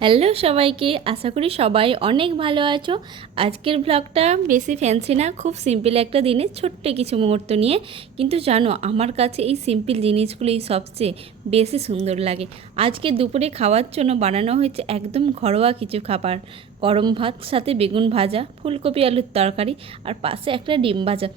Hello সবাইকে, আশা করি সবাই অনেক ভালো আছো। আজকের ব্লগটা বেশি ফ্যান্সি না, খুব সিম্পল একটা দিনে ছোট্ট কিছু মুহূর্ত নিয়ে। কিন্তু জানো, আমার কাছে এই সিম্পল জিনিসগুলোই সবচেয়ে বেশি সুন্দর লাগে। আজকে দুপুরে খাওয়ার জন্য বানানো হয়েছে একদম ঘরোয়া কিছু খাবার। গরম ভাত, সাথে বেগুন ভাজা, ফুলকপি আলুর তরকারি, আর পাশে একটা ডিম ভাজা।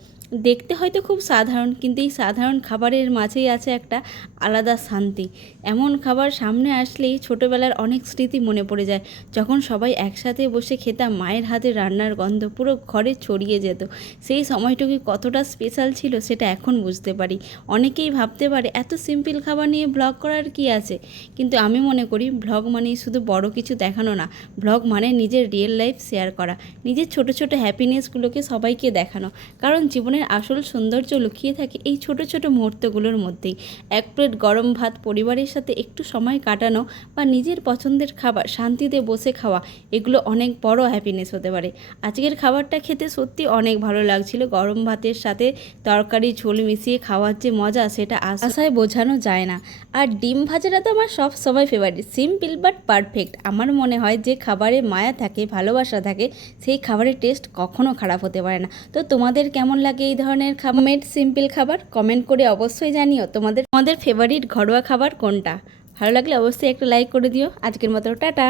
দেখতে হয়তো খুব সাধারণ, কিন্তু এই সাধারণ খাবারের মাঝেই আছে একটা আলাদা শান্তি। এমন খাবার সামনে আসলেই ছোটোবেলার অনেক স্মৃতি মনে পড়ে যায়। যখন সবাই একসাথে বসে খেতাম, মায়ের হাতে রান্নার গন্ধ পুরো ঘরে ছড়িয়ে যেত। সেই সময়টুকু কতটা স্পেশাল ছিল সেটা এখন বুঝতে পারি। অনেকেই ভাবতে পারে এত সিম্পল খাবার নিয়ে ব্লগ করার কি আছে, কিন্তু আমি মনে করি ব্লগ মানেই শুধু বড় কিছু দেখানো না। ব্লগ মানে নিজের রিয়েল লাইফ শেয়ার করা, নিজের ছোট ছোট হ্যাপিনেসগুলোকে সবাইকে দেখানো। কারণ জীবনের আসল সৌন্দর্য লুকিয়ে থাকে এই ছোট ছোট মুহূর্তগুলোর মধ্যেই। এক প্লেট গরম ভাত, পরিবারের সাথে একটু সময় কাটানো, বা নিজের পছন্দের খাবার শান্তিতে বসে খাওয়া, এগুলো অনেক বড় হ্যাপিনেস হতে পারে। আজকের খাবারটা খেতে সত্যি অনেক ভালো লাগছিল। গরম ভাতের সাথে তরকারি ঝোল মিশিয়ে খাওয়ার যে মজা, সেটা আশায় বোঝানো যায় না। আর ডিম ভাজাটা তো আমার সব সময় ফেভারিট। Simple but perfect. আমার মনে হয় যে খাবারে মায়া থাকে, ভালোবাসা থাকে, সেই খাবারের টেস্ট কখনো খারাপ হতে পারে না। তো তোমাদের কেমন লাগে এই ধরনের খাবার, সিম্পল খাবার? কমেন্ট করে অবশ্যই জানিও তোমাদের ফেভারিট ঘরোয়া খাবার কোনটা। ভালো লাগলে অবশ্যই একটা লাইক করে দিও। আজকের মতো টাটা।